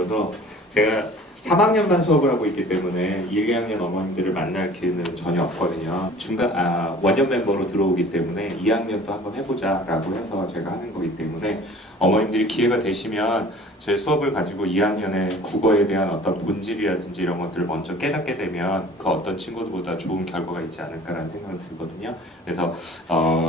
들어서 제가 3학년만 수업을 하고 있기 때문에 1, 2학년 어머님들을 만날 기회는 전혀 없거든요. 원년 멤버로 들어오기 때문에 2학년도 한번 해보자 라고 해서 제가 하는 거기 때문에 어머님들이 기회가 되시면 제 수업을 가지고 2학년의 국어에 대한 어떤 본질이라든지 이런 것들을 먼저 깨닫게 되면 그 어떤 친구들보다 좋은 결과가 있지 않을까라는 생각이 들거든요. 그래서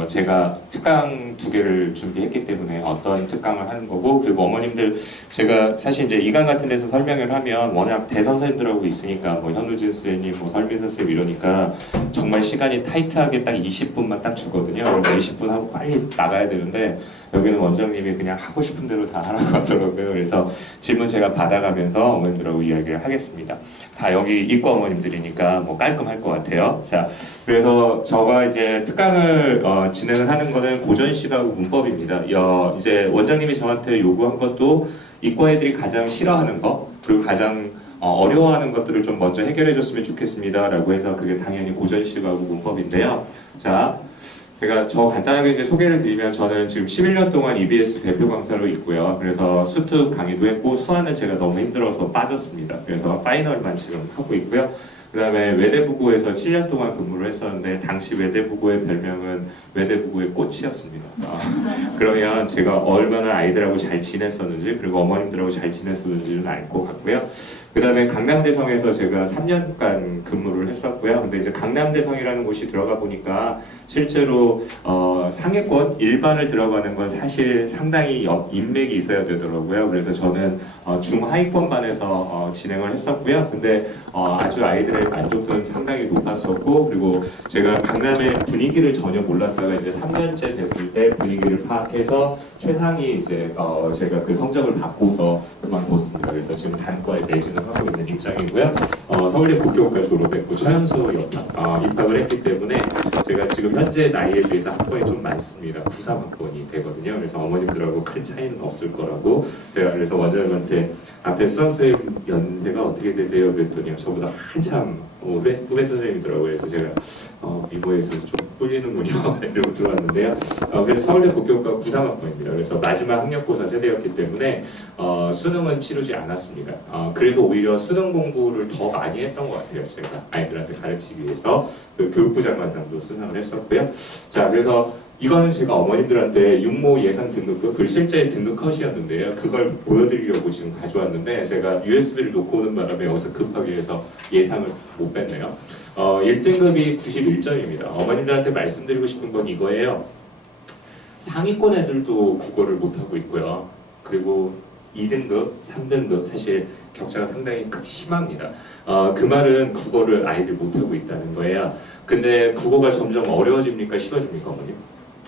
제가 특강 2개를 준비했기 때문에 어떤 특강을 하는 거고, 그리고 어머님들 제가 사실 이제 이강 같은 데서 설명을 하면 워낙 대선생님들하고 있으니까 뭐 현우진 선생님, 뭐 설민선 선생님 이러니까 정말 시간이 타이트하게 딱 20분만 딱 주거든요. 그럼 20분 하고 빨리 나가야 되는데 여기는 원장님이 그냥 하고 싶은 대로 다 하라고 하더라고요. 그래서 질문 제가 받아가면서 어머님들하고 이야기를 하겠습니다. 다 여기 이과 어머님들이니까 뭐 깔끔할 것 같아요. 자, 그래서 저가 이제 특강을 진행을 하는 거는 고전시하고 문법입니다. 이제 원장님이 저한테 요구한 것도 이과 애들이 가장 싫어하는 거, 그리고 가장 어려워하는 것들을 좀 먼저 해결해 줬으면 좋겠습니다 라고 해서 그게 당연히 고전시하고 문법인데요. 자, 제가 간단하게 이제 소개를 드리면 저는 지금 11년 동안 EBS 대표 강사로 있고요. 그래서 수특 강의도 했고 수화는 제가 너무 힘들어서 빠졌습니다. 그래서 파이널만 지금 하고 있고요. 그 다음에 외대부고에서 7년 동안 근무를 했었는데 당시 외대부고의 별명은 외대부고의 꽃이었습니다. 그러면 제가 얼마나 아이들하고 잘 지냈었는지 그리고 어머님들하고 잘 지냈었는지는 알 것 같고요. 그 다음에 강남대성에서 제가 3년간 근무를 했었고요. 근데 이제 강남대성이라는 곳이 들어가 보니까 실제로 상해권 일반을 들어가는 건 사실 상당히 인맥이 있어야 되더라고요. 그래서 저는 중하위권반에서 진행을 했었고요. 근데 아주 아이들의 만족도는 상당히 높았었고, 그리고 제가 강남의 분위기를 전혀 몰랐다가 이제 3년째 됐을 때 분위기를 파악해서 최상위 이제 제가 그 성적을 받고서 그만뒀습니다. 그래서 지금 단과에 내진을 하고 있는 입장이고요. 서울대 국교과 졸업했고 최연소 입학을 했기 때문에 제가 지금 현재 나이에 비해서 학번이 좀 많습니다. 93학번이 되거든요. 그래서 어머님들하고 큰 차이는 없을 거라고 제가 그래서 원장님한테 앞에 수학선생님 연세가 어떻게 되세요? 그랬더니 저보다 한참 후배 선생님이더라고요. 그래서 제가 미모에 있어서 좀 꿀리는군요. 이러고 들어왔는데요. 그래서 서울대 국교과 93학번입니다. 그래서 마지막 학력고사 세대였기 때문에 수능은 치르지 않았습니다. 그래서 오히려 수능 공부를 더 많이 했던 것 같아요. 제가 아이들한테 가르치기 위해서 그 교육부 장관상도 수상을 했었고요. 자, 그래서 이거는 제가 어머님들한테 육모 예상 등급급, 그 실제 등급 컷이었는데요. 그걸 보여드리려고 지금 가져왔는데 제가 USB를 놓고 오는 바람에 여기서 급하게 해서 예상을 못 뺐네요. 1등급이 91점입니다. 어머님들한테 말씀드리고 싶은 건 이거예요. 상위권 애들도 국어를 못하고 있고요. 그리고 2등급, 3등급 사실 격차가 상당히 심합니다. 그 말은 국어를 아이들 못하고 있다는 거예요. 근데 국어가 점점 어려워집니까? 쉬워집니까, 어머님?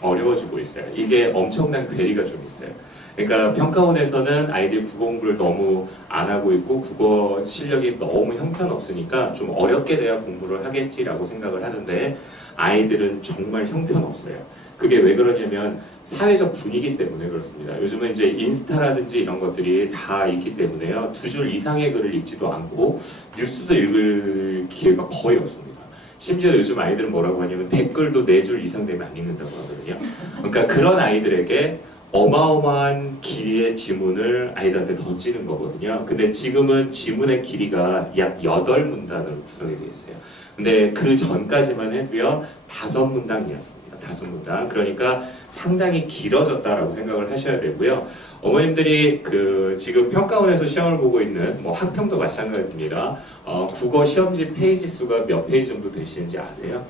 어려워지고 있어요. 이게 엄청난 괴리가 좀 있어요. 그러니까 평가원에서는 아이들 국어 공부를 너무 안 하고 있고 국어 실력이 너무 형편없으니까 좀 어렵게 돼야 공부를 하겠지라고 생각을 하는데 아이들은 정말 형편없어요. 그게 왜 그러냐면 사회적 분위기 때문에 그렇습니다. 요즘은 이제 인스타라든지 이런 것들이 다 있기 때문에요. 2줄 이상의 글을 읽지도 않고 뉴스도 읽을 기회가 거의 없습니다. 심지어 요즘 아이들은 뭐라고 하냐면 댓글도 4줄 이상 되면 안 읽는다고 하거든요. 그러니까 그런 아이들에게 어마어마한 길이의 지문을 아이들한테 던지는 거거든요. 근데 지금은 지문의 길이가 약 8문단으로 구성이 되어 있어요. 근데 그 전까지만 해도요 5문단이었습니다. 5문단. 그러니까 상당히 길어졌다라고 생각을 하셔야 되고요. 어머님들이 지금 평가원에서 시험을 보고 있는 학평도 마찬가지입니다. 국어 시험지 페이지 수가 몇 페이지 정도 되시는지 아세요?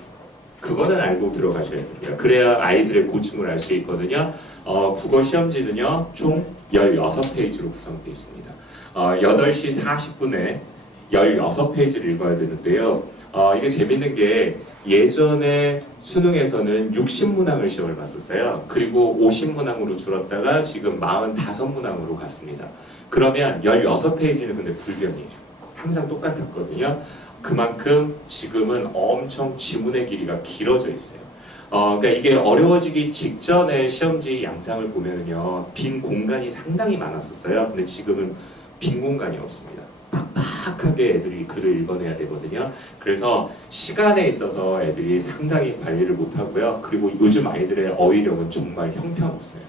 그거는 알고 들어가셔야 됩니다. 그래야 아이들의 고충을 알 수 있거든요. 국어 시험지는요 총 16페이지로 구성되어 있습니다. 8시 40분에 16페이지를 읽어야 되는데요. 이게 재밌는 게 예전에 수능에서는 60문항을 시험을 봤었어요. 그리고 50문항으로 줄었다가 지금 45문항으로 갔습니다. 그러면 16페이지는 근데 불변이에요. 항상 똑같았거든요. 그만큼 지금은 엄청 지문의 길이가 길어져 있어요. 그러니까 이게 어려워지기 직전에 시험지 양상을 보면요 빈 공간이 상당히 많았었어요. 근데 지금은 빈 공간이 없습니다. 빡빡하게 애들이 글을 읽어내야 되거든요. 그래서 시간에 있어서 애들이 상당히 관리를 못하고요. 그리고 요즘 아이들의 어휘력은 정말 형편없어요.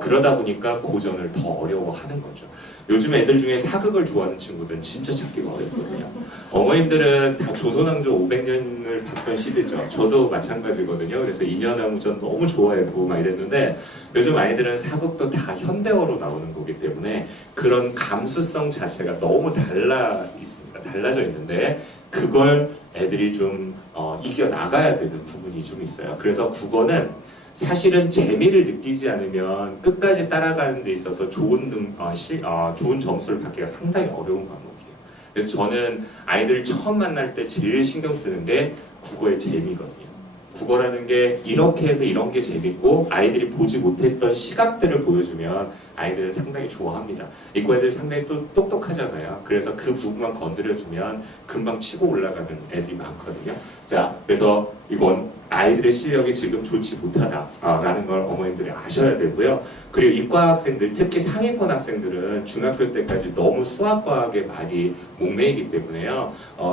그러다 보니까 고전을 더 어려워하는 거죠. 요즘 애들 중에 사극을 좋아하는 친구들은 진짜 찾기가 어렵거든요. 어머님들은 다 조선왕조 500년을 봤던 시대죠. 저도 마찬가지거든요. 그래서 인연왕전 너무 좋아했고 막 이랬는데 요즘 아이들은 사극도 다 현대어로 나오는 거기 때문에 그런 감수성 자체가 너무 달라 있습니다. 달라져 있는데 그걸 애들이 좀 이겨나가야 되는 부분이 좀 있어요. 그래서 국어는 사실은 재미를 느끼지 않으면 끝까지 따라가는 데 있어서 좋은 점수를 받기가 상당히 어려운 과목이에요. 그래서 저는 아이들을 처음 만날 때 제일 신경 쓰는 게 국어의 재미거든요. 국어라는 게 이렇게 해서 이런 게 재밌고 아이들이 보지 못했던 시각들을 보여주면 아이들은 상당히 좋아합니다. 이과 애들 상당히 또 똑똑하잖아요. 그래서 그 부분만 건드려주면 금방 치고 올라가는 애들이 많거든요. 자, 그래서 이건 아이들의 실력이 지금 좋지 못하다라는 걸 어머님들이 아셔야 되고요. 그리고 이과 학생들, 특히 상위권 학생들은 중학교 때까지 너무 수학과학에 많이 목매이기 때문에요.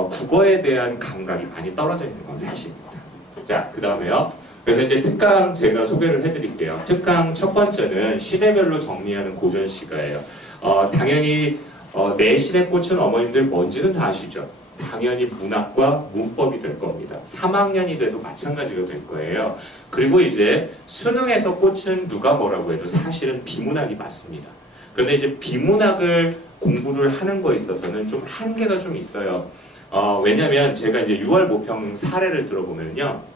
국어에 대한 감각이 많이 떨어져 있는 건 사실입니다. 자, 그 다음에요. 그래서 이제 특강 제가 소개를 해드릴게요. 특강 첫 번째는 시대별로 정리하는 고전시가예요. 당연히 내 시대 꽂힌 어머님들 뭔지는 다 아시죠? 당연히 문학과 문법이 될 겁니다. 3학년이 돼도 마찬가지가 될 거예요. 그리고 이제 수능에서 꽂힌 누가 뭐라고 해도 사실은 비문학이 맞습니다. 그런데 이제 비문학을 공부를 하는 거에 있어서는 좀 한계가 좀 있어요. 왜냐면 제가 이제 6월 모평 사례를 들어보면요.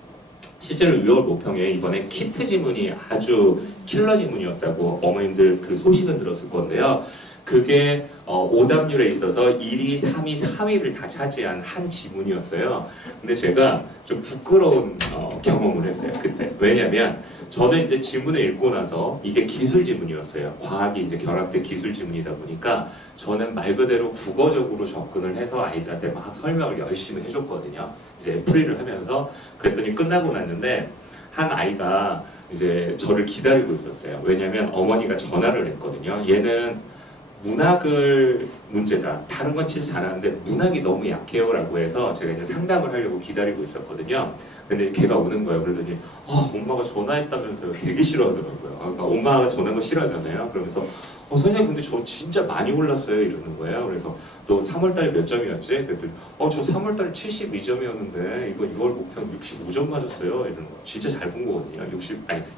실제로 6월 모평에 이번에 키트 지문이 아주 킬러 지문이었다고 어머님들 그 소식은 들었을 건데요. 그게 오답률에 있어서 1위, 3위, 4위를 다 차지한 한 지문이었어요. 근데 제가 좀 부끄러운 경험을 했어요, 그때. 왜냐면 저는 이제 지문을 읽고 나서 이게 기술 지문이었어요. 과학이 이제 결합된 기술 지문이다 보니까 저는 말 그대로 국어적으로 접근을 해서 아이들한테 막 설명을 열심히 해줬거든요. 이제 풀이를 하면서. 그랬더니 끝나고 났는데 한 아이가 이제 저를 기다리고 있었어요. 왜냐면 어머니가 전화를 했거든요. 얘는 문학을 문제다. 다른 건 진짜 잘하는데 문학이 너무 약해요 라고 해서 제가 이제 상담을 하려고 기다리고 있었거든요. 근데 걔가 오는 거예요. 그러더니 엄마가 전화했다면서요. 되게 싫어하더라고요. 그러니까 엄마가 전화한 거 싫어하잖아요. 그러면서 선생님 근데 저 진짜 많이 올랐어요 이러는 거예요. 그래서 너 3월달에 몇 점이었지? 그랬더니 저 3월달에 72점이었는데 이거 6월 목표 65점 맞았어요 이러는 거예요. 진짜 잘 본 거거든요.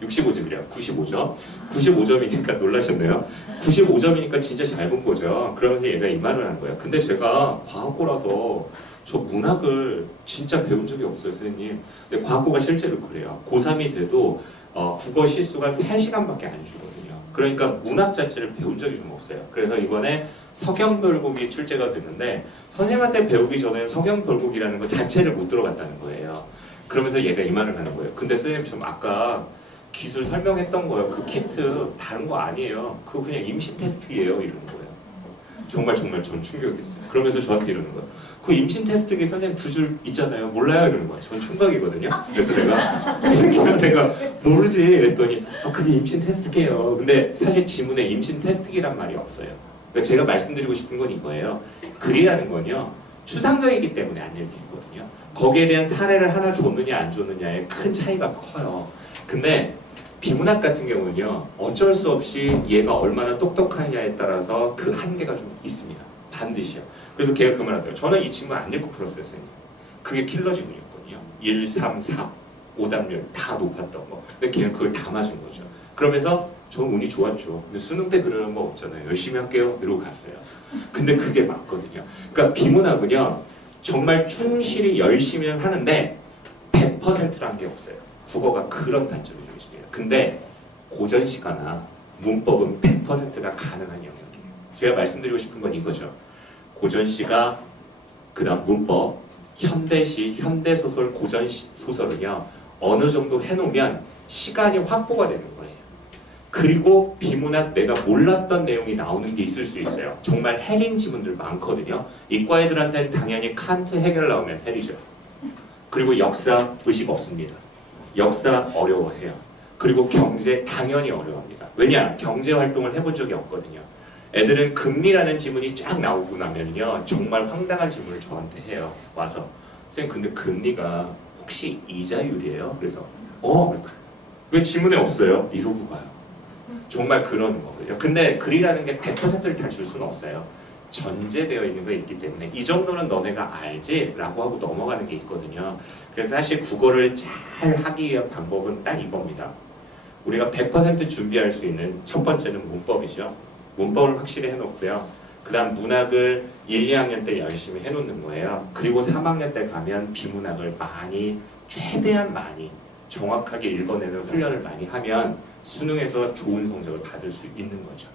65점이래요. 95점. 95점이니까 놀라셨네요. 95점이니까 진짜 잘 본 거죠. 그러면서 얘가 이 말을 한 거예요. 근데 제가 과학고라서 저 문학을 진짜 배운 적이 없어요, 선생님. 근데 과학고가 실제로 그래요. 고3이 돼도 국어 시수가 3시간밖에 안 주거든요. 그러니까 문학 자체를 배운 적이 좀 없어요. 그래서 이번에 서경별곡이 출제가 됐는데 선생님한테 배우기 전에 서경별곡이라는 것 자체를 못 들어봤다는 거예요. 그러면서 얘가 이 말을 하는 거예요. 근데 선생님 좀 아까 기술 설명했던 거요. 그 키트 다른 거 아니에요. 그거 그냥 임시 테스트예요. 이러는 거예요. 정말 전 충격이었어요. 그러면서 저한테 이러는 거예요. 그 임신 테스트기 선생님 2줄 있잖아요. 몰라요? 이러는 거예요. 전 충격이거든요. 그래서 내가 모르지 이랬더니 그게 임신 테스트기예요. 근데 사실 지문에 임신 테스트기란 말이 없어요. 그러니까 제가 말씀드리고 싶은 건 이거예요. 글이라는 건요. 추상적이기 때문에 안 읽히거든요. 거기에 대한 사례를 하나 줬느냐 안 줬느냐에 큰 차이가 커요. 근데 비문학 같은 경우는요. 어쩔 수 없이 얘가 얼마나 똑똑하냐에 따라서 그 한계가 좀 있습니다. 반드시요. 그래서 걔가 그 말 하더라고요. 저는 이 지문 안 읽고 풀었어요, 선생님. 그게 킬러 지문이었거든요. 1, 3, 4 오답률 다 높았던 거. 근데 걔는 그걸 다 맞은 거죠. 그러면서 저는 운이 좋았죠. 근데 수능 때 그러는 거 없잖아요. 열심히 할게요. 이러고 갔어요. 근데 그게 맞거든요. 그러니까 비문학은요. 정말 충실히 열심히 하는데 100%란 게 없어요. 국어가 그런 단점이 좀 있습니다. 근데 고전시가나 문법은 100%가 가능한 영역이에요. 제가 말씀드리고 싶은 건 이거죠. 고전시가, 그 다음 문법, 현대시, 현대소설, 고전소설은요. 어느 정도 해놓으면 시간이 확보가 되는 거예요. 그리고 비문학 내가 몰랐던 내용이 나오는 게 있을 수 있어요. 정말 헬인 지문들 많거든요. 이과 애들한테는 당연히 칸트, 해겔 나오면 헬이죠. 그리고 역사 의식 없습니다. 역사 어려워해요. 그리고 경제 당연히 어려워합니다. 왜냐? 경제 활동을 해본 적이 없거든요. 애들은 금리라는 지문이 쫙 나오고 나면요 정말 황당한 질문을 저한테 해요. 와서 선생님 근데 금리가 혹시 이자율이에요? 그래서 왜 지문에 없어요? 이러고 가요. 정말 그런 거거든요. 근데 글이라는 게 100%를 다 줄 수는 없어요. 전제되어 있는 거 있기 때문에 이 정도는 너네가 알지? 라고 하고 넘어가는 게 있거든요. 그래서 사실 국어를 잘 하기 위한 방법은 딱 이겁니다. 우리가 100% 준비할 수 있는 첫 번째는 문법이죠. 문법을 확실히 해놓고요. 그 다음 문학을 1, 2학년 때 열심히 해놓는 거예요. 그리고 3학년 때 가면 비문학을 많이, 최대한 많이 정확하게 읽어내는 훈련을 많이 하면 수능에서 좋은 성적을 받을 수 있는 거죠.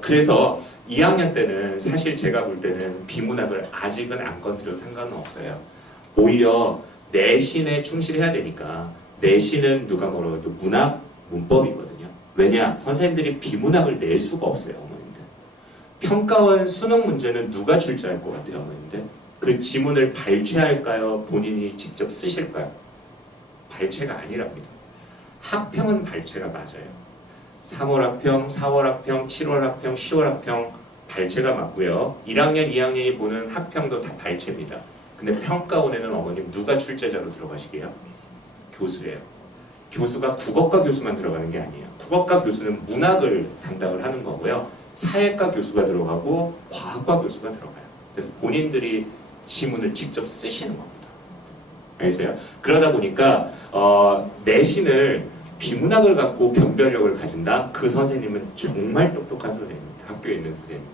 그래서 2학년 때는 사실 제가 볼 때는 비문학을 아직은 안 건드려도 상관은 없어요. 오히려 내신에 충실해야 되니까 내신은 누가 뭐라고 해도 문학, 문법이거든요. 왜냐? 선생님들이 비문학을 낼 수가 없어요, 어머님들. 평가원 수능 문제는 누가 출제할 것 같아요, 어머님들? 그 지문을 발췌할까요? 본인이 직접 쓰실까요? 발췌가 아니랍니다. 학평은 발췌가 맞아요. 3월 학평, 4월 학평, 7월 학평, 10월 학평 발췌가 맞고요. 1학년, 2학년이 보는 학평도 다 발췌입니다. 근데 평가원에는 어머님 누가 출제자로 들어가시게요? 교수예요. 교수가 국어과 교수만 들어가는 게 아니에요. 국어과 교수는 문학을 담당을 하는 거고요. 사회과 교수가 들어가고 과학과 교수가 들어가요. 그래서 본인들이 지문을 직접 쓰시는 겁니다. 알겠어요? 그러다 보니까 내신을 비문학을 갖고 변별력을 가진다? 그 선생님은 정말 똑똑한 선생님입니다. 학교에 있는 선생님.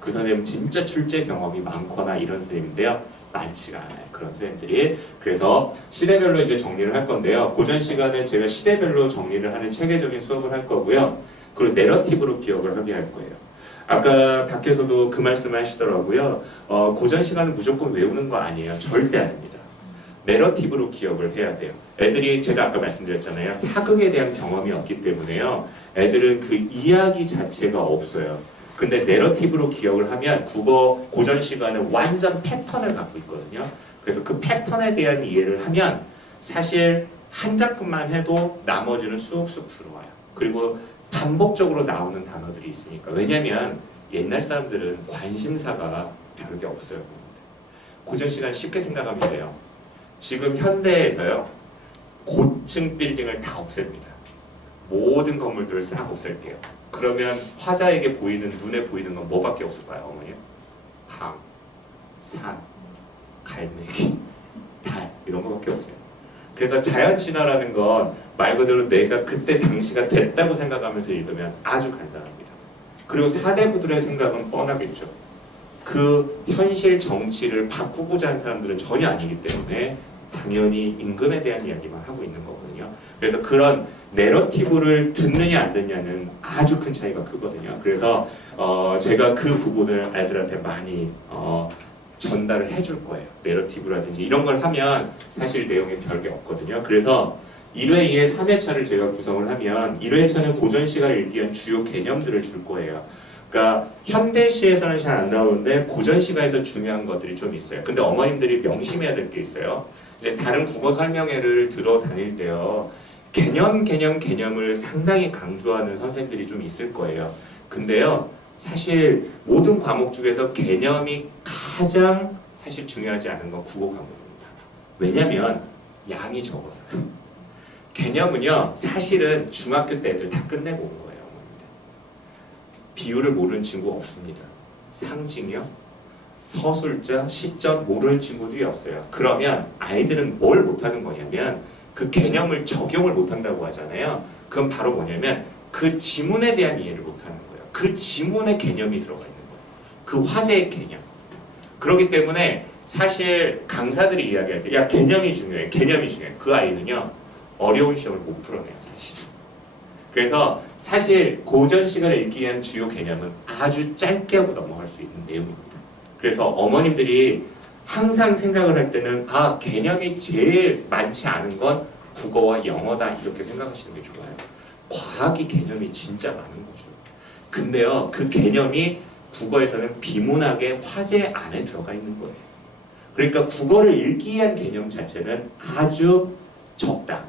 그 선생님은 진짜 출제 경험이 많거나 이런 선생님인데요. 많지가 않아요. 그런 선생님들이. 그래서 시대별로 이제 정리를 할 건데요. 고전 시간은 제가 시대별로 정리를 하는 체계적인 수업을 할 거고요. 그리고 내러티브로 기억을 하게 할 거예요. 아까 밖에서도 그 말씀 하시더라고요. 고전 시간은 무조건 외우는 거 아니에요. 절대 아닙니다. 내러티브로 기억을 해야 돼요. 애들이 제가 아까 말씀드렸잖아요. 사극에 대한 경험이 없기 때문에요. 애들은 그 이야기 자체가 없어요. 근데 내러티브로 기억을 하면 국어 고전 시간은 완전 패턴을 갖고 있거든요. 그래서 그 패턴에 대한 이해를 하면 사실 한 작품만 해도 나머지는 쑥쑥 들어와요. 그리고 반복적으로 나오는 단어들이 있으니까. 왜냐면 옛날 사람들은 관심사가 별게 없어요. 고전 시간 쉽게 생각하면 돼요. 지금 현대에서요. 고층 빌딩을 다 없앱니다. 모든 건물들을 싹 없앨게요. 그러면 화자에게 보이는, 눈에 보이는 건 뭐밖에 없을까요, 어머니? 강, 산, 갈매기, 달 이런 거밖에 없어요. 그래서 자연 친화라는 건 말 그대로 내가 그때 당시가 됐다고 생각하면서 읽으면 아주 간단합니다. 그리고 사대부들의 생각은 뻔하겠죠. 그 현실 정치를 바꾸고자 하는 사람들은 전혀 아니기 때문에 당연히 임금에 대한 이야기만 하고 있는 거거든요. 그래서 그런 내러티브를 듣느냐 안 듣느냐는 아주 큰 차이가 크거든요. 그래서 제가 그 부분을 아이들한테 많이 전달을 해줄 거예요. 내러티브라든지 이런 걸 하면 사실 내용에 별게 없거든요. 그래서 1회, 2회, 3회차를 제가 구성을 하면 1회차는 고전 시간을 읽기 위한 주요 개념들을 줄 거예요. 그러니까 현대시에서는 잘 안 나오는데 고전 시가에서 중요한 것들이 좀 있어요. 근데 어머님들이 명심해야 될 게 있어요. 이제 다른 국어 설명회를 들어 다닐 때요. 개념을 상당히 강조하는 선생님들이 좀 있을 거예요. 근데요. 사실 모든 과목 중에서 개념이 가장 사실 중요하지 않은 건 국어 과목입니다. 왜냐면 양이 적어서요. 개념은요. 사실은 중학교 때 애들 다 끝내고 온 거예요. 비율을 모르는 친구 없습니다. 상징이요? 서술자, 시점 모르는 친구들이 없어요. 그러면 아이들은 뭘 못하는 거냐면 그 개념을 적용을 못한다고 하잖아요. 그건 바로 뭐냐면 그 지문에 대한 이해를 못하는 거예요. 그 지문에 개념이 들어가 있는 거예요. 그 화제의 개념. 그렇기 때문에 사실 강사들이 이야기할 때 야 개념이 중요해. 개념이 중요해. 그 아이는요. 어려운 시험을 못 풀어내요. 사실. 그래서 사실 고전 시간을 읽기 위한 주요 개념은 아주 짧게 하고 넘어갈 수 있는 내용입니다. 그래서 어머님들이 항상 생각을 할 때는 아 개념이 제일 많지 않은 건 국어와 영어다 이렇게 생각하시는 게 좋아요. 과학이 개념이 진짜 많은 거죠. 근데요 그 개념이 국어에서는 비문학의 화제 안에 들어가 있는 거예요. 그러니까 국어를 읽기 위한 개념 자체는 아주 적다,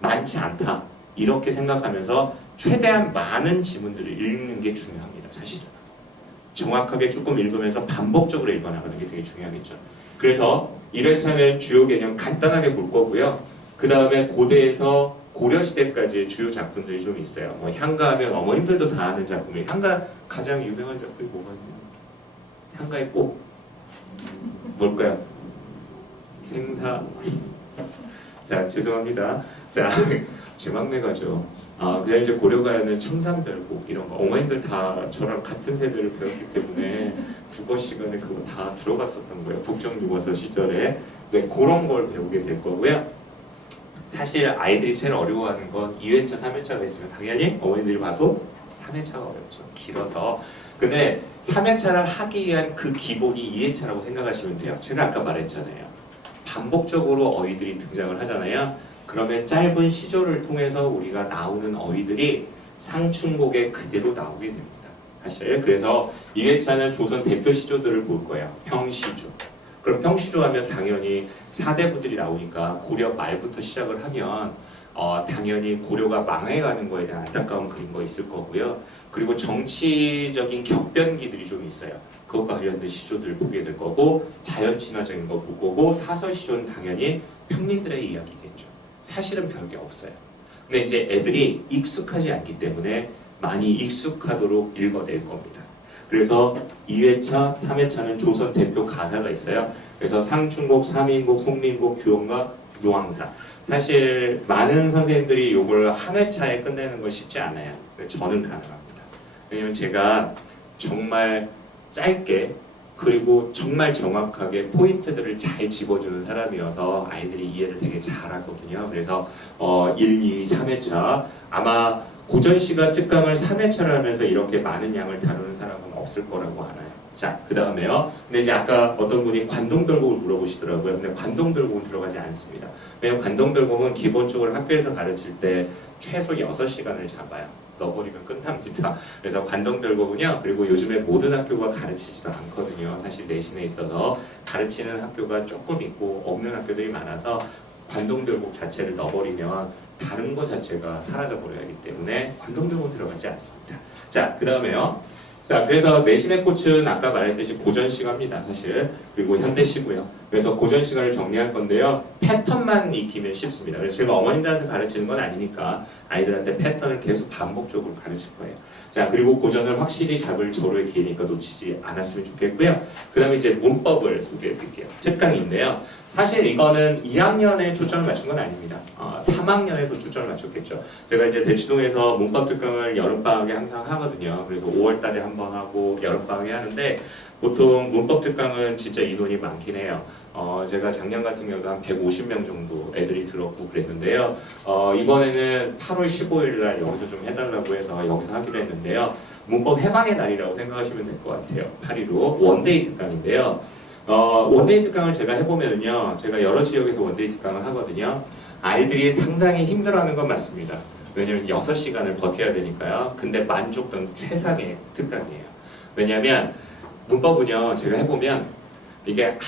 많지 않다 이렇게 생각하면서 최대한 많은 지문들을 읽는 게 중요합니다. 사실은. 정확하게 조금 읽으면서 반복적으로 읽어나가는 게 되게 중요하겠죠. 그래서 1회차는 주요 개념 간단하게 볼 거고요. 그 다음에 고대에서 고려시대까지의 주요 작품들이 좀 있어요. 뭐 향가하면 어머님들도 다 아는 작품이에요. 향가 가장 유명한 작품이 뭐가 있나요? 향가의 꽃 뭘까요? 생사. 자, 죄송합니다. 자, 제 막내가죠. 그냥 이제 고려가야는 청산별곡 이런 거 어머님들 다 저랑 같은 세대를 배웠기 때문에 국어 시간에 그거 다 들어갔었던 거예요. 국정국어서 시절에 이제 그런 걸 배우게 될 거고요. 사실 아이들이 제일 어려워하는 건 2회차, 3회차가 있으면 당연히 어머니들이 봐도 3회차가 어렵죠. 길어서. 근데 3회차를 하기 위한 그 기본이 2회차라고 생각하시면 돼요. 제가 아까 말했잖아요. 반복적으로 어휘들이 등장을 하잖아요. 그러면 짧은 시조를 통해서 우리가 나오는 어휘들이 상충곡에 그대로 나오게 됩니다. 사실 그래서 2회차는 조선 대표 시조들을 볼 거예요. 평시조. 그럼 평시조 하면 당연히 사대부들이 나오니까 고려 말부터 시작을 하면 당연히 고려가 망해가는 거에 대한 안타까운 그림거 있을 거고요. 그리고 정치적인 격변기들이 좀 있어요. 그것과 관련된 시조들을 보게 될 거고 자연 친화적인 거 볼 거고 사설 시조는 당연히 평민들의 이야기겠죠. 사실은 별게 없어요. 근데 이제 애들이 익숙하지 않기 때문에 많이 익숙하도록 읽어낼 겁니다. 그래서 2회차, 3회차는 조선 대표 가사가 있어요. 그래서 상충곡, 삼인곡, 송민곡, 규언과 누앙사. 사실 많은 선생님들이 이걸 한 회차에 끝내는 건 쉽지 않아요. 근데 저는 가능합니다. 왜냐면 제가 정말 짧게 그리고 정말 정확하게 포인트들을 잘 집어주는 사람이어서 아이들이 이해를 되게 잘하거든요. 그래서 1, 2, 3회차 아마 고전시가 특강을 3회차를 하면서 이렇게 많은 양을 다루는 사람은 없을 거라고 알아요. 자, 그 다음에요. 근데 이제 아까 어떤 분이 관동별곡을 물어보시더라고요. 근데 관동별곡은 들어가지 않습니다. 왜냐면 관동별곡은 기본적으로 학교에서 가르칠 때 최소 6시간을 잡아요. 넣어버리면 끝납니다. 그래서 관동별곡은요. 그리고 요즘에 모든 학교가 가르치지도 않거든요. 사실 내신에 있어서 가르치는 학교가 조금 있고 없는 학교들이 많아서 관동별곡 자체를 넣어버리면 다른 것 자체가 사라져버려야 하기 때문에 관동별곡은 들어가지 않습니다. 자, 그 다음에요. 자, 그래서 내신의 꽃은 아까 말했듯이 고전시가입니다, 사실. 그리고 현대시고요. 그래서 고전시가를 정리할 건데요. 패턴만 익히면 쉽습니다. 그래서 제가 어머님들한테 가르치는 건 아니니까 아이들한테 패턴을 계속 반복적으로 가르칠 거예요. 자, 그리고 고전을 확실히 잡을 저로의 기회니까 놓치지 않았으면 좋겠고요. 그 다음에 이제 문법을 소개해 드릴게요. 특강인데요. 사실 이거는 2학년에 초점을 맞춘 건 아닙니다. 3학년에도 초점을 맞췄겠죠. 제가 이제 대치동에서 문법 특강을 여름방학에 항상 하거든요. 그래서 5월 달에 한 번 하고 여름방학에 하는데 보통 문법 특강은 진짜 인원이 많긴 해요. 제가 작년 같은 경우도 한 150명 정도 애들이 들었고 그랬는데요. 이번에는 8월 15일 날 여기서 좀 해달라고 해서 여기서 하기로 했는데요. 문법 해방의 날이라고 생각하시면 될 것 같아요. 8.15 원데이 특강인데요. 원데이 특강을 제가 해보면요. 제가 여러 지역에서 원데이 특강을 하거든요. 아이들이 상당히 힘들어하는 건 맞습니다. 왜냐면 6시간을 버텨야 되니까요. 근데 만족도는 최상의 특강이에요. 왜냐면 문법은요. 제가 해보면 이게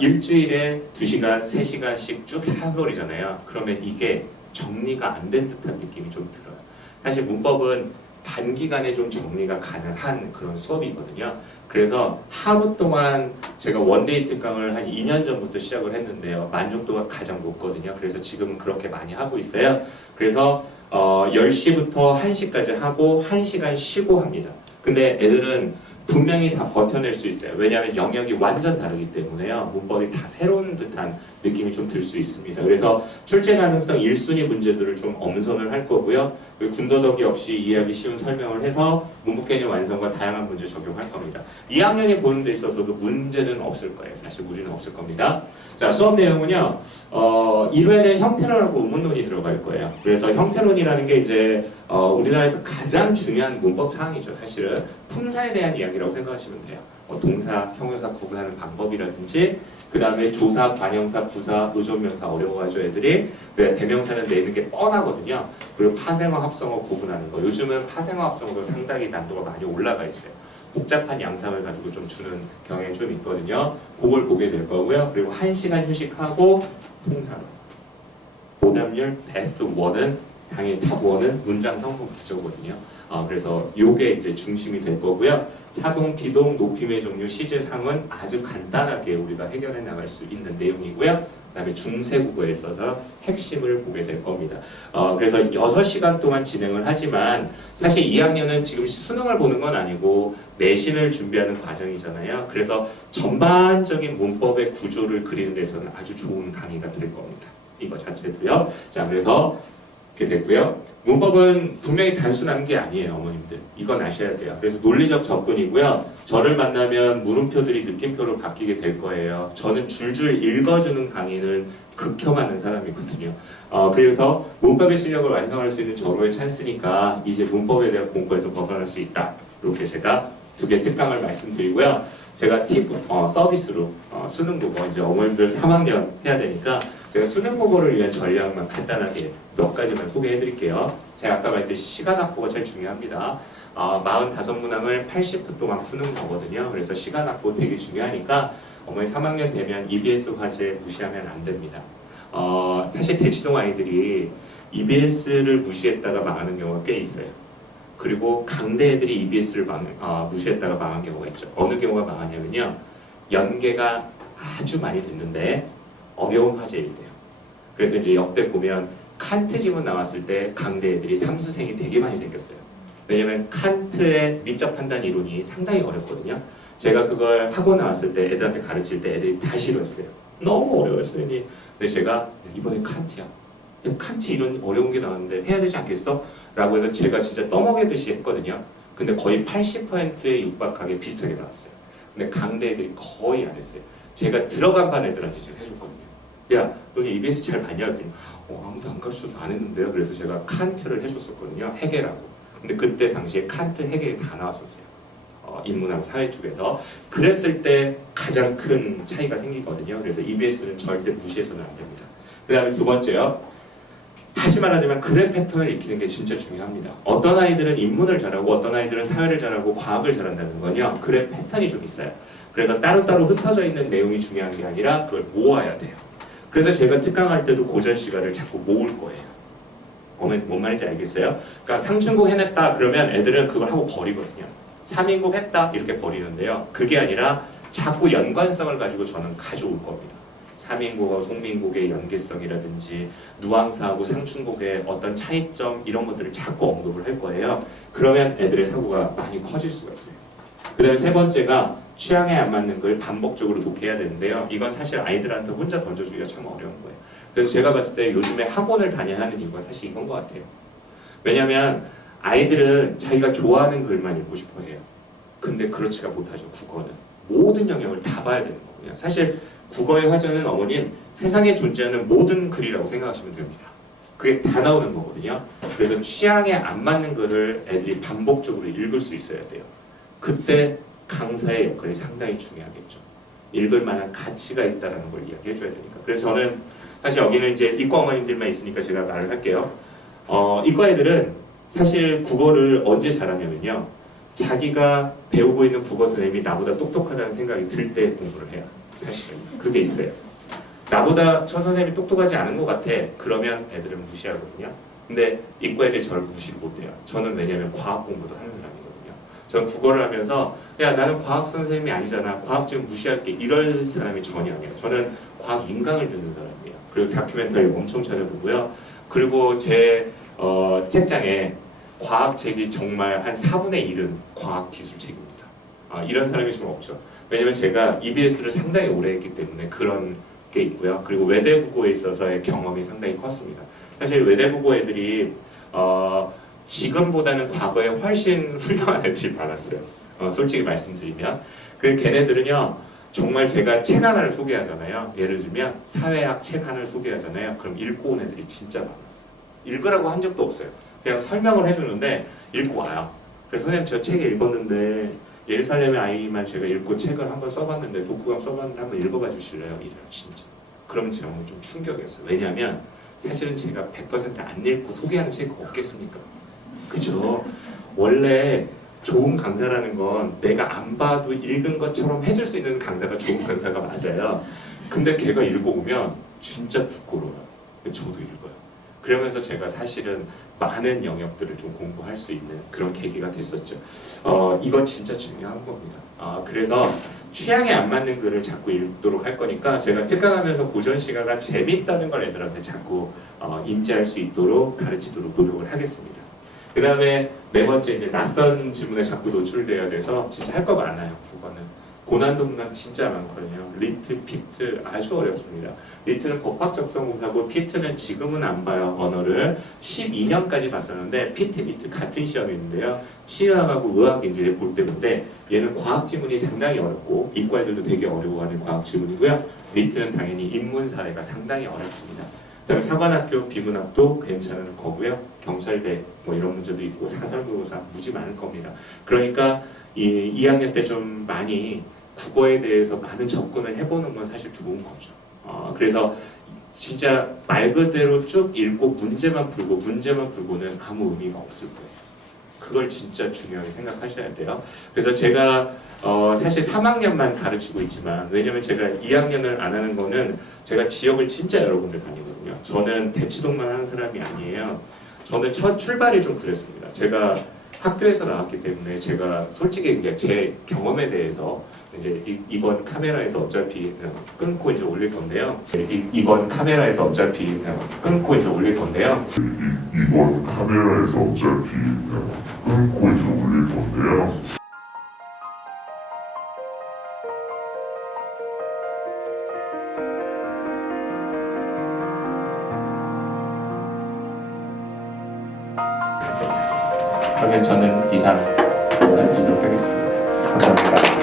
일주일에 2시간, 3시간씩 쭉 해버리잖아요. 그러면 이게 정리가 안 된 듯한 느낌이 좀 들어요. 사실 문법은 단기간에 좀 정리가 가능한 그런 수업이거든요. 그래서 하루 동안 제가 원데이 특강을 한 2년 전부터 시작을 했는데요. 만족도가 가장 높거든요. 그래서 지금은 그렇게 많이 하고 있어요. 그래서 10시부터 1시까지 하고 1시간 쉬고 합니다. 근데 애들은 분명히 다 버텨낼 수 있어요. 왜냐하면 영역이 완전 다르기 때문에요. 문법이 다 새로운 듯한 느낌이 좀 들 수 있습니다. 그래서 출제 가능성 1순위 문제들을 좀 엄선을 할 거고요. 그리고 군더더기 없이 이해하기 쉬운 설명을 해서 문법 개념 완성과 다양한 문제 적용할 겁니다. 2학년이 보는 데 있어서도 문제는 없을 거예요. 사실 무리는 없을 겁니다. 자, 수업 내용은요. 1회는 형태론하고 의문론이 들어갈 거예요. 그래서 형태론이라는 게 이제 우리나라에서 가장 중요한 문법 사항이죠. 사실은 품사에 대한 이야기라고 생각하시면 돼요. 동사, 형용사 구분하는 방법이라든지 그 다음에 조사, 관형사, 부사, 의존명사 어려워가지고 애들이 대명사는 내는 게 뻔하거든요. 그리고 파생어, 합성어 구분하는 거. 요즘은 파생어, 합성어도 상당히 난도가 많이 올라가 있어요. 복잡한 양상을 가지고 좀 주는 경향이 좀 있거든요. 그걸 보게 될 거고요. 그리고 1시간 휴식하고 통사로. 오답률 베스트 1은 당연히 탑 1은 문장 성분 구조거든요. 그래서 요게 이제 중심이 될 거고요. 사동, 비동, 높임의 종류, 시제상은 아주 간단하게 우리가 해결해 나갈 수 있는 내용이고요. 그 다음에 중세국어에 있어서 핵심을 보게 될 겁니다. 그래서 6시간 동안 진행을 하지만 사실 2학년은 지금 수능을 보는 건 아니고 내신을 준비하는 과정이잖아요. 그래서 전반적인 문법의 구조를 그리는 데서는 아주 좋은 강의가 될 겁니다. 이거 자체도요. 자, 그래서 이렇게 됐고요. 문법은 분명히 단순한 게 아니에요, 어머님들. 이건 아셔야 돼요. 그래서 논리적 접근이고요. 저를 만나면 물음표들이 느낌표로 바뀌게 될 거예요. 저는 줄줄 읽어주는 강의를 극혐하는 사람이거든요. 그래서 문법의 실력을 완성할 수 있는 절호의 찬스니까 이제 문법에 대한 공부에서 벗어날 수 있다. 이렇게 제가 2개 특강을 말씀드리고요. 제가 서비스로 수능국어 이제 어머님들 3학년 해야 되니까 제가 수능국어를 위한 전략만 간단하게 몇 가지만 소개해 드릴게요. 제가 아까 말했듯이 시간 확보가 제일 중요합니다. 45문항을 80분 동안 푸는 거거든요. 그래서 시간 확보 되게 중요하니까 어머니 3학년 되면 EBS 과제 무시하면 안 됩니다. 사실 대치동 아이들이 EBS를 무시했다가 망하는 경우가 꽤 있어요. 그리고 강대 애들이 EBS를 무시했다가 망한 경우가 있죠. 어느 경우가 망하냐면요. 연계가 아주 많이 됐는데 어려운 화제일이 돼요. 그래서 이제 역대 보면 칸트 지문 나왔을 때 강대 애들이 삼수생이 되게 많이 생겼어요. 왜냐면 칸트의 미적 판단 이론이 상당히 어렵거든요. 제가 그걸 하고 나왔을 때 애들한테 가르칠 때 애들이 다 싫어했어요. 너무 어려웠어요. 근데 제가 이번에 칸트야. 칸트 이론 어려운 게 나왔는데 해야 되지 않겠어? 라고 해서 제가 진짜 떠먹이듯이 했거든요. 근데 거의 80%에 육박하게 비슷하게 나왔어요. 근데 강대 애들이 거의 안 했어요. 제가 들어간 반 애들한테 제가 해줬거든요. 야, 너네 EBS 잘 봤냐? 그랬더니 아무도 안 가르쳐서 안 했는데요. 그래서 제가 칸트를 해줬었거든요. 해겔하고. 근데 그때 당시에 칸트, 해겔이 다 나왔었어요. 인문학 사회 쪽에서. 그랬을 때 가장 큰 차이가 생기거든요. 그래서 EBS는 절대 무시해서는 안 됩니다. 그 다음에 2번째요. 다시 말하지만 글의 패턴을 익히는 게 진짜 중요합니다. 어떤 아이들은 인문을 잘하고 어떤 아이들은 사회를 잘하고 과학을 잘한다는 건요. 글의 패턴이 좀 있어요. 그래서 따로따로 흩어져 있는 내용이 중요한 게 아니라 그걸 모아야 돼요. 그래서 제가 특강할 때도 고전 시가를 자꾸 모을 거예요. 어머니 뭔 말인지 알겠어요? 그러니까 상춘곡 해냈다 그러면 애들은 그걸 하고 버리거든요. 3인곡 했다 이렇게 버리는데요. 그게 아니라 자꾸 연관성을 가지고 저는 가져올 겁니다. 3인곡과 송민곡의 연계성이라든지 누앙스하고 상춘곡의 어떤 차이점 이런 것들을 자꾸 언급을 할 거예요. 그러면 애들의 사고가 많이 커질 수가 있어요. 그 다음에 3번째가 취향에 안 맞는 걸 반복적으로 독해야 되는데요. 이건 사실 아이들한테 혼자 던져주기가 참 어려운 거예요. 그래서 제가 봤을 때 요즘에 학원을 다녀야 하는 이유가 사실 이건 것 같아요. 왜냐하면 아이들은 자기가 좋아하는 글만 읽고 싶어 해요. 근데 그렇지가 못하죠. 국어는. 모든 영역을 다 봐야 되는 거고요. 사실 국어의 화전은 어머님 세상에 존재하는 모든 글이라고 생각하시면 됩니다. 그게 다 나오는 거거든요. 그래서 취향에 안 맞는 글을 애들이 반복적으로 읽을 수 있어야 돼요. 그때 강사의 역할이 상당히 중요하겠죠. 읽을 만한 가치가 있다는 걸 이야기해 줘야 되니까. 그래서 저는 사실 여기는 이제 이과 어머님들만 있으니까 제가 말을 할게요. 이과 애들은 사실 국어를 언제 잘하냐면요. 자기가 배우고 있는 국어 선생님이 나보다 똑똑하다는 생각이 들 때 공부를 해요. 사실은 그게 있어요. 나보다 저 선생님이 똑똑하지 않은 것 같아. 그러면 애들은 무시하거든요. 근데 이과 애들이 저를 무시를 못해요. 저는 왜냐면 과학 공부도 하는 사람이거든요. 전 국어를 하면서 야 나는 과학 선생님이 아니잖아. 과학 지금 무시할게. 이럴 사람이 전혀 아니에요. 저는 과학 인강을 듣는 사람이에요. 그리고 다큐멘터리 엄청 찾아보고요. 그리고 제 책장에 과학책이 정말 한 4분의 1은 과학기술책입니다. 이런 사람이 좀 없죠. 왜냐면 제가 EBS를 상당히 오래 했기 때문에 그런 게 있고요. 그리고 외대국어에 있어서의 경험이 상당히 컸습니다. 사실 외대국어 애들이 지금보다는 과거에 훨씬 훌륭한 애들이 많았어요. 솔직히 말씀드리면. 그 걔네들은요. 정말 제가 책 하나를 소개하잖아요. 예를 들면 사회학 책 하나를 소개하잖아요. 그럼 읽고 온 애들이 진짜 많았어요. 읽으라고 한 적도 없어요. 그냥 설명을 해주는데 읽고 와요. 그래서 선생님 저 책 읽었는데 예루살렘의 아이만 제가 읽고 책을 한번 써봤는데 독후감 써봤는데 한번 읽어봐 주실래요? 이래요 진짜. 그러면 제가 오늘 좀 충격이었어요. 왜냐하면 사실은 제가 100%안 읽고 소개하는 책이 없겠습니까? 그죠? 원래 좋은 강사라는 건 내가 안 봐도 읽은 것처럼 해줄 수 있는 강사가 좋은 강사가 맞아요. 근데 걔가 읽어오면 진짜 부끄러워요. 저도 읽어요. 그러면서 제가 사실은 많은 영역들을 좀 공부할 수 있는 그런 계기가 됐었죠. 이거 진짜 중요한 겁니다. 그래서 취향에 안 맞는 글을 자꾸 읽도록 할 거니까 제가 특강하면서 고전 시가가 재밌다는 걸 애들한테 자꾸 인지할 수 있도록 가르치도록 노력을 하겠습니다. 그 다음에 네 번째 이제 낯선 질문에 자꾸 노출돼야 돼서 진짜 할 거 많아요. 국어는 고난도 문항 진짜 많거든요. 리트, 피트 아주 어렵습니다. 리트는 법학 적성공사고 피트는 지금은 안 봐요. 언어를 12년까지 봤었는데 피트, 리트 같은 시험이 있는데요. 치의학하고 의학 이제 볼 때인데 얘는 과학 지문이 상당히 어렵고 이과 애들도 되게 어려워하는 과학 지문이고요. 리트는 당연히 인문 사회가 상당히 어렵습니다. 그다음에 사관학교, 비문학도 괜찮은 거고요. 경찰대 뭐 이런 문제도 있고 사설교사 무지 많을 겁니다. 그러니까 이 2학년 때 좀 많이 국어에 대해서 많은 접근을 해보는 건 사실 좋은 거죠. 그래서 진짜 말 그대로 쭉 읽고 문제만 풀고는 아무 의미가 없을 거예요. 그걸 진짜 중요하게 생각하셔야 돼요. 그래서 제가 사실 3학년만 가르치고 있지만 왜냐면 제가 2학년을 안 하는 거는 제가 지역을 진짜 여러 군데 다니거든요. 저는 대치동만 하는 사람이 아니에요. 저는 첫 출발이 좀 그랬습니다. 제가 학교에서 나왔기 때문에 제가 솔직히 이제 제 경험에 대해서 이제 이건 카메라에서 어차피 끊고 이제 올릴 건데요. 이건 카메라에서 어차피 끊고 이제 올릴 건데요. 이건 카메라에서 어차피 끊고 이제 올릴 건데요. 그러면 저는 이상 인사드리도록 하겠습니다. 감사합니다.